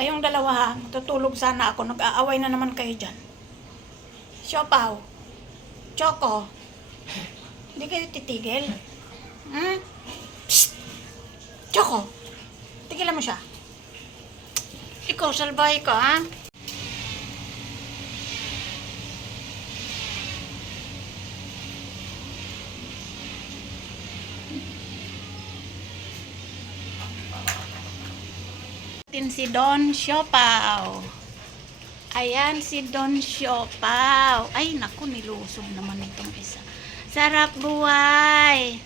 Kayong dalawa ha, matutulog sana ako. Nag-aaway na naman kayo dyan. Siopaw. Choco. Hindi kayo titigil. Hmm? Psst! Choco. Tigilan mo siya. Ikaw, salbahe ka, ha? Tin si Don Siopaw. Ayan si Don Siopaw. Ay, naku, nilusob naman itong isa. Sarap buhay.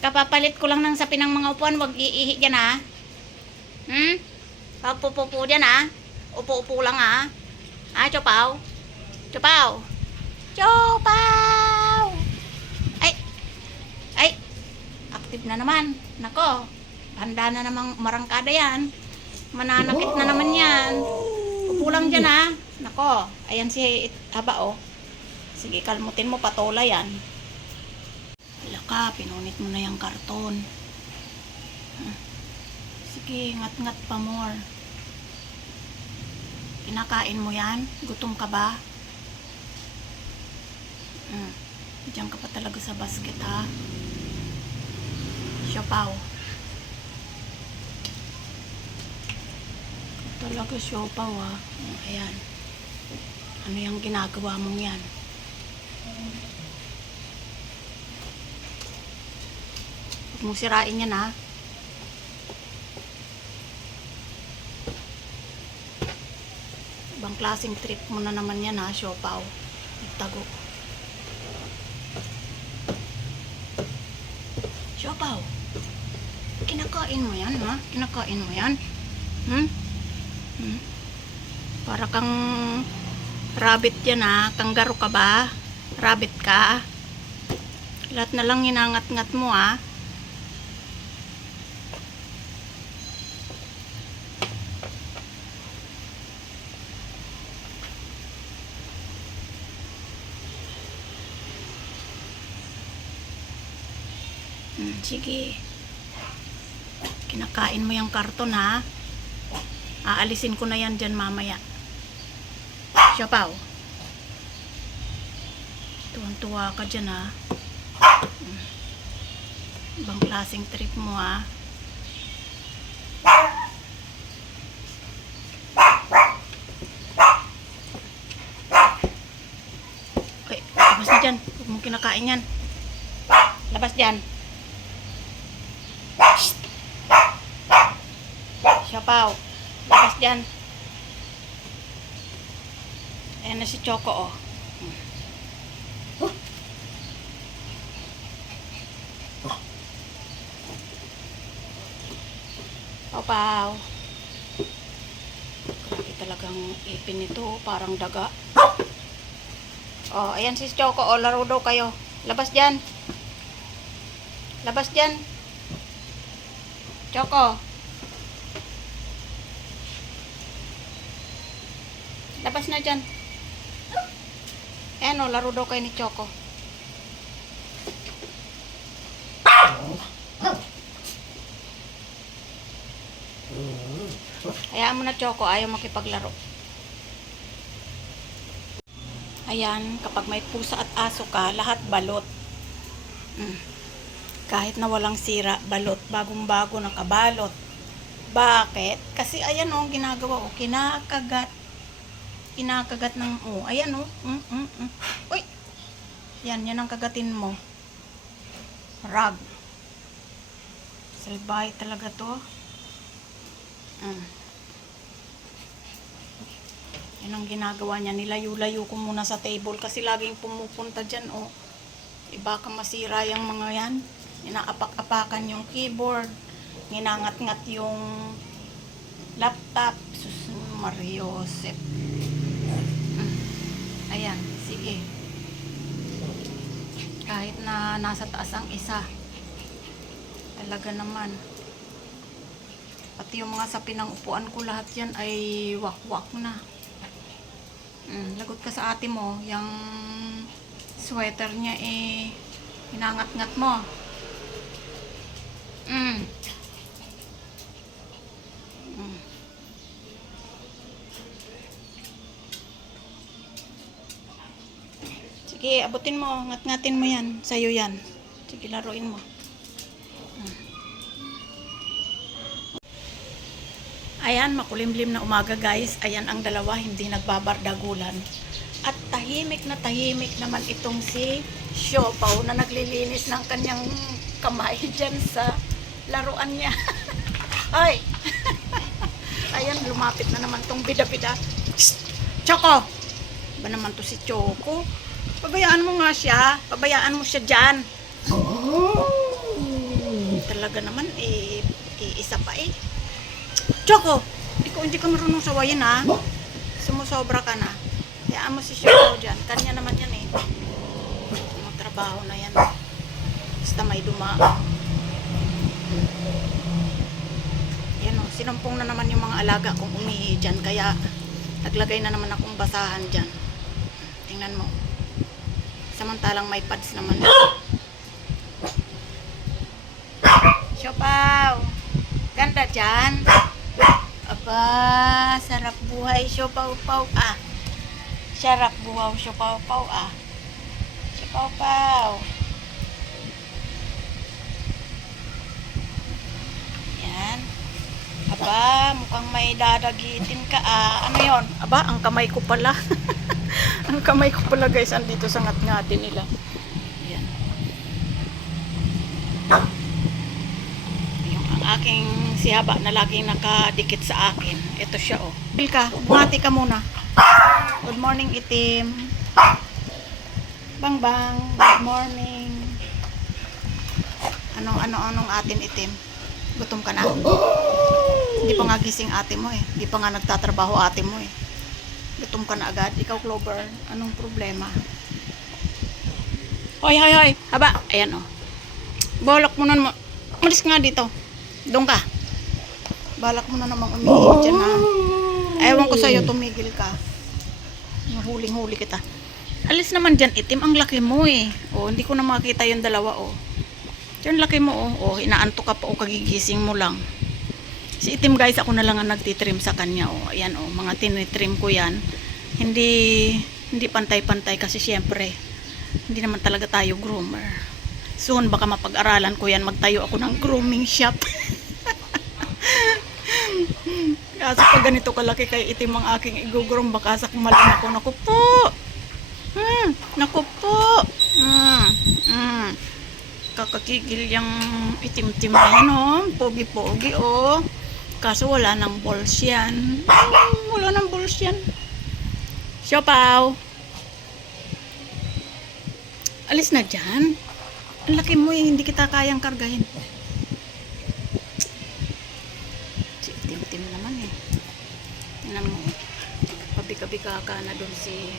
Kapapalit ko lang ng sapi ng mga upuan. Huwag iihi dyan, ha? Hmm? Pagpupupo dyan, ha? Upo-upo lang, ha? Ha, Siopaw? Siopaw? Siopaw! Ay! Ay! Active na naman. Nako, handa na namang marangkada yan. Mananakit na naman yan. Upo lang dyan ha. Nako, ayan si Haba oh. Sige, kalmutin mo, patola yan. Wala pinunit mo na yung karton. Sige, ngat-ngat pa more. Kinakain mo yan? Gutom ka ba? Hmm. Diyan ka pa talaga sa basket ha. Siopaw. Talaga siopaw ah. Oh, Ayan. Ano yung ginagawa mong yan? Huwag mong sirain yan ha. Ibang klaseng trip mo na naman yan ha, siopaw. Nagtago. Siopaw. Kinakain mo yan ha? Kinakain mo yan? Hmm? Hmm? Para kang rabbit yan ha. Kanggaro ka ba? Rabbit ka? Lahat na lang inangat-ngat mo ha. Hmm, sige. Kinakain mo yung karton ha. Aalisin ko na yan dyan mamaya. Siopaw. Tuwan-tuwa ka dyan ha. Mm. Ibang klaseng trip mo ha. Okay, labas na dyan. Huwag mong kinakain yan. Labas dyan. Shh. Siopaw. Dyan. Ayan na si Choco, oh. Pau. Grabe talagang ipin nito. Parang daga. Oh, ayan si Choco. Oh, laro daw kayo. Labas dyan. Labas dyan. Choco. Labas na dyan. Ayan o, laro daw kayo ni Choco. Hayaan mo na Choco, ayaw makipaglaro. Ayan, kapag may pusa at aso ka, lahat balot. Mm. Kahit na walang sira, balot. Bagong-bago nakabalot. Bakit? Kasi ayan o, ginagawa o, kinakagat kinakagat ng oh, ayan oh. Mm, mm, mm. Uy. Yan, yan ang kagatin mo. Rag. Salbahe talaga to. Mm. Yan ang ginagawa niya. Nilayo-layo ko muna sa table kasi laging pumupunta dyan oh. Iba ka masira yung mga yan. Inaapak-apakan yung keyboard. Ginangat-ngat yung laptop. Sus, Mariosep. Ayan, sige. Kahit na nasa taas ang isa. Talaga naman. Pati yung mga sapi ng upuan ko lahat yan ay wak-wak na. Mm, lagot ka sa ate mo, yung sweater niya eh hinangat-ngat mo. Mm. Mm. Sige, abutin mo. Ngat-ngatin mo yan. Sa'yo yan. Sige, laruin mo. Ayan, makulimlim na umaga guys. Ayan ang dalawa, hindi nagbabardagulan. At tahimik na tahimik naman itong si Siopaw na naglilinis ng kanyang kamay dyan sa laruan niya. Ay! Ayan, lumapit na naman tong bida-bida. Choco! Ba naman to si Choco? Pabayaan mo nga siya. Pabayaan mo siya dyan. Talaga naman, eh, eh, isa pa eh. Choco! Hindi ko, hindi ka marunong sawayin ha. Sumusobra ka na. Hayaan mo si Choco dyan. Kanya naman yan eh. Yung trabaho na yan. Basta may dumaan. Yan o, sinumpong na naman yung mga alaga kong umihi dyan. Kaya naglagay na naman akong basahan dyan. Tingnan mo. Samantalang may pads naman. Siopaw! Ganda dyan. Aba, sarap buhay siopaw-paw ah. Sarap buhaw siopaw-paw ah. Siopaw-paw. Yan. Aba, mukhang may dadagitin ka ah. Ano yon? Aba, ang kamay ko pala. ang kamay ko pala guys, andito sa ngat-ngatin nila. Yan. Ang aking sihaba na laging nakadikit sa akin. Ito siya oh. Bil ka, bumati ka muna. Good morning, itim. Bang bang, good morning. Anong ano anong atin itim? Gutom ka na? Hindi pa nga gising ate mo eh. Hindi pa nga nagtatrabaho ate mo eh. Gutom ka na agad. Ikaw, Clover, anong problema? Hoy, hoy, hoy. Haba. Ayan, oh. Balak mo na naman. Malis nga dito. Doon ka. Balak mo na namang umihi dyan, ha. Ewan ko sa'yo, tumigil ka. Huling-huli kita. Alis naman dyan, itim. Ang laki mo, eh. Oh, hindi ko na makita yung dalawa, oh. Diyan laki mo, oh. Oh, inaantok ka pa, oh. Kagigising mo lang. Si itim guys, ako na lang ang nagtitrim sa kanya. Oh. Ayan oh, mga tinitrim ko yan. Hindi, hindi pantay-pantay kasi syempre, hindi naman talaga tayo groomer. Soon baka mapag-aralan ko yan, magtayo ako ng grooming shop. Kaso pag ganito kalaki kay itim ang aking igugroom, baka sa kumalan ako, naku po. Hmm, naku po. Hmm, hmm. Kakakigil yung itim-tim na yan, oh. Pogi-pogi, oh. Kaso wala nang balls yan. Wala nang balls yan. Siopaw. Alis na dyan. Ang laki mo eh, hindi kita kayang kargahin. Si itim-tim naman eh. Tingnan mo. Pabika-bika ka na doon si...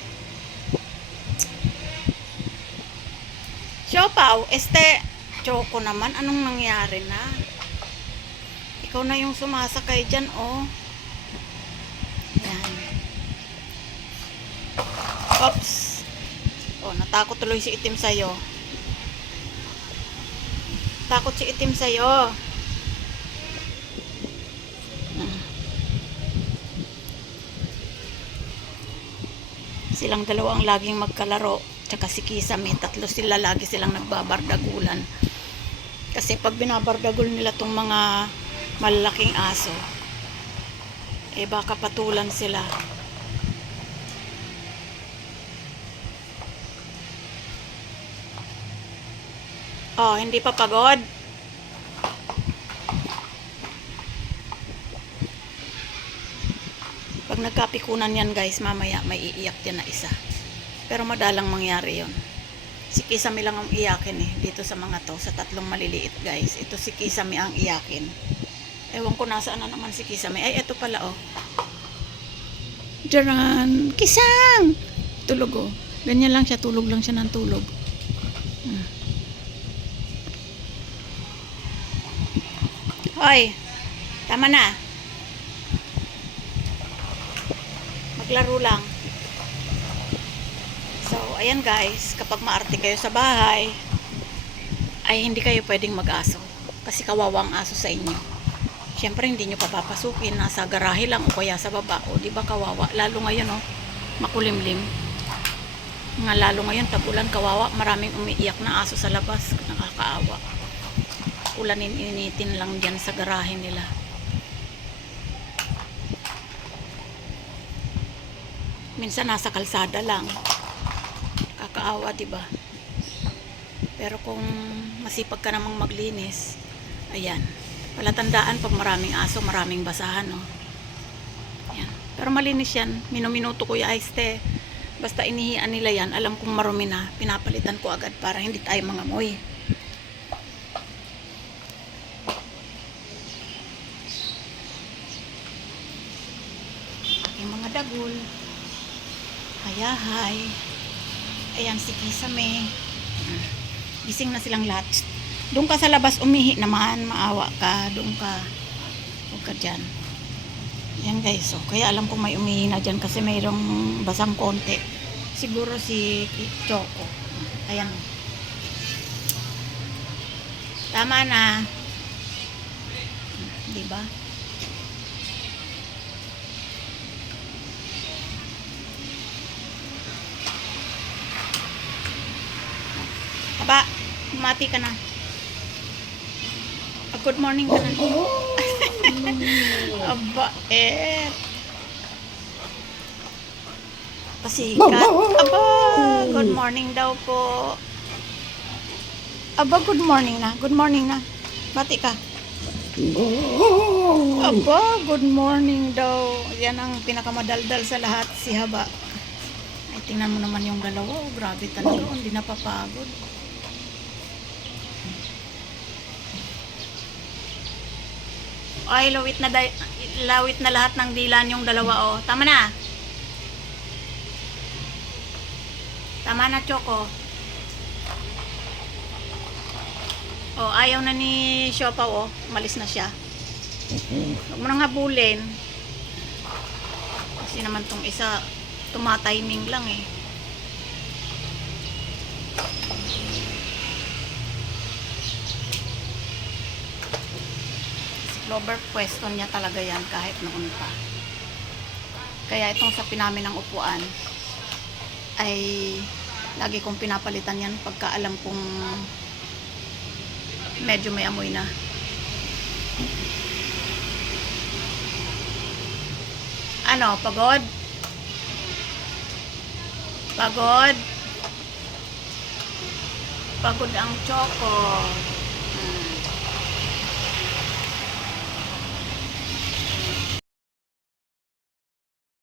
Siopaw, este, Choco naman, anong nangyari na? Ikaw na yung sumasakay dyan, oh. Yan. Oops. Oh, natakot tuloy si itim sa'yo. Takot si itim sa'yo. Silang dalawa ang laging magkalaro. Tsaka si Kisame, tatlo sila lagi silang nagbabardagulan. Kasi pag binabardagul nila tong mga malalaking aso, eh baka patulan sila. Oh, hindi pa pagod. Pag nagkapikunan yan guys, mamaya may iiyak yan na isa. Pero madalang mangyari yon. Si Kisame lang ang iyakin eh, dito sa mga to, sa tatlong maliliit guys. Ito si Kisame ang iyakin. Ewan ko nasaan na naman si Kisame. Ay, ito pala oh. Diyan, Kisang! Tulog oh. Ganyan lang siya, tulog lang siya ng tulog. Hmm. Hoy, tama na. Maglaro lang. So, ayan guys, kapag maarte kayo sa bahay, ay hindi kayo pwedeng mag-aso. Kasi kawawang aso sa inyo. Siyempre, hindi nyo papapasukin. Nasa garahe lang o kaya sa baba. O, di ba kawawa? Lalo ngayon, oh, makulimlim. Nga lalo ngayon, tagulan, kawawa. Maraming umiiyak na aso sa labas. Nakakaawa. Ulanin, initin lang dyan sa garahe nila. Minsan nasa kalsada lang. Kakaawa, di ba? Pero kung masipag ka namang maglinis, ayan. Palatandaan pag maraming aso, maraming basahan, no? Ayan. Pero malinis yan. Minuminuto ko yung ice te. Basta inihian nila yan, alam kong marumi na, pinapalitan ko agad para hindi tayo mangamoy. Aking mga dagol. Hayahay. Ayan si Kisame. Gising na silang lahat. Doon ka sa labas umihi naman, maawa ka, doon ka. Huwag ka dyan. Yan guys, so, kaya alam kong may umihi na dyan kasi mayroong basang konti. Siguro si Choco. Ayan. Tama na. Di ba? Aba, mati ka na. Good morning ka na. Aba, eh. Pasikat. Aba, good morning daw po. Aba, good morning na. Good morning na. Bati ka. Aba, good morning daw. Yan ang pinakamadaldal sa lahat, si Haba. Ay, tingnan mo naman yung dalawa. Oh, grabe talaga. oh, Hindi napapagod. Ay, lawit na, lawit na lahat ng dilan yung dalawa, oh. Tama na. Tama na, Choco. Oh, ayaw na ni Siopaw, oh. Malis na siya. Huwag mo nang habulin. Kasi naman tong isa, tumatiming lang eh. Si Clover, pwesto niya talaga yan kahit noon pa. Kaya itong sa pinamin ng upuan, ay lagi kong pinapalitan yan pagka alam kong medyo may amoy na. Ano, pagod? Pagod? Pagod ang choco.